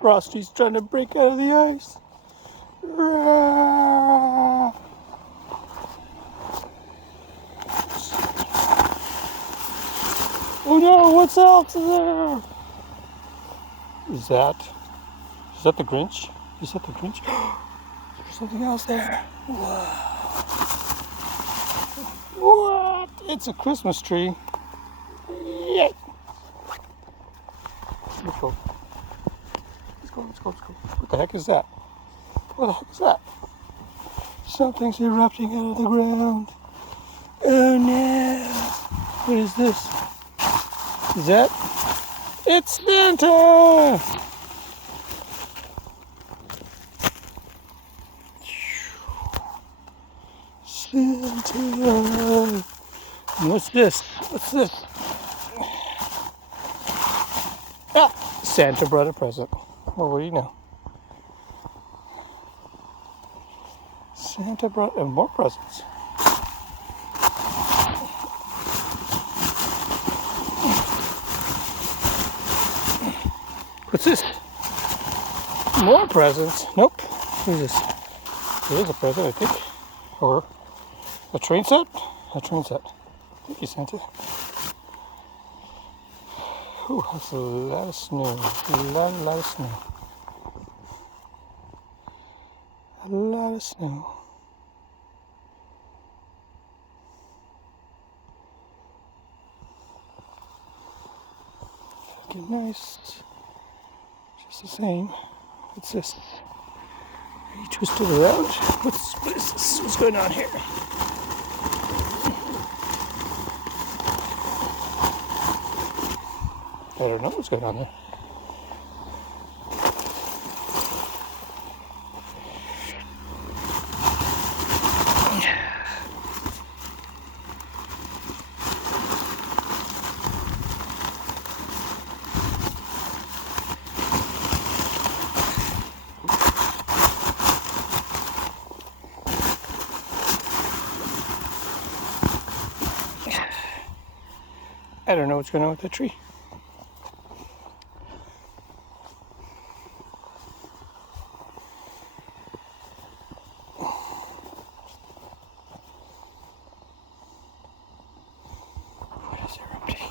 Frosty's trying to break out of the ice. Oh no, what's else there? Is that the Grinch? Is that the Grinch? There's something else there. What? It's a Christmas tree. Yay! Let's go. Let's go. What the heck is that? What the heck is that? Something's erupting out of the ground. Oh no! What is this? Is that? It's Santa! Santa! And what's this? What's this? Ah! Santa brought a present. Well, what do you know? Santa brought more presents. What's this? More presents? Nope. What is this? It is a present, I think. Or a train set? A train set. Thank you, Santa. Ooh, that's a lot of snow. A lot of snow. A lot of snow. Looking nice. Just the same. What's this? Are you twisted around? What is this? What's going on here? I don't know what's going on there. I don't know what's going on with the tree. What is erupting?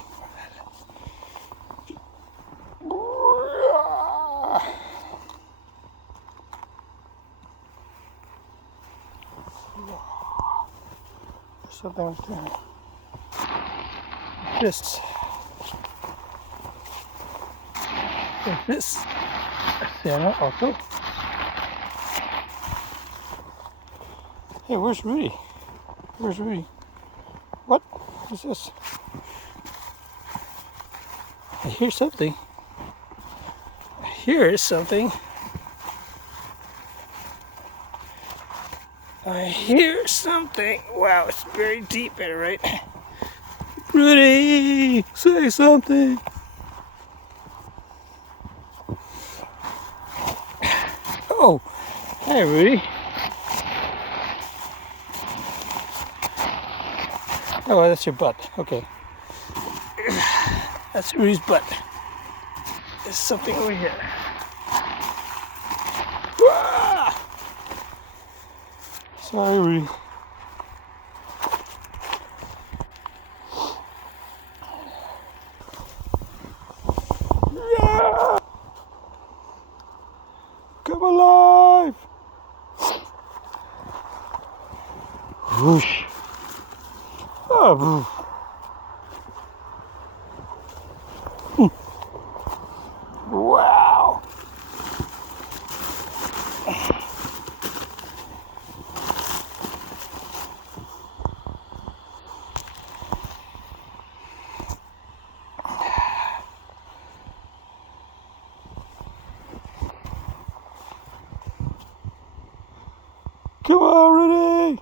There's something right there. This. Is this Santa also? Hey, where's Rudy? Where's Rudy? What is this? I hear something. I hear something. I hear something. Wow, it's very deep in it, right? Rudy, say something. Oh, hey Rudy. Oh, that's your butt. Okay. That's Rudy's butt. There's something over here. Ah! Sorry, Rudy. Yeah! Come alive! Whoosh. Oh, wow. Come on, Rudy.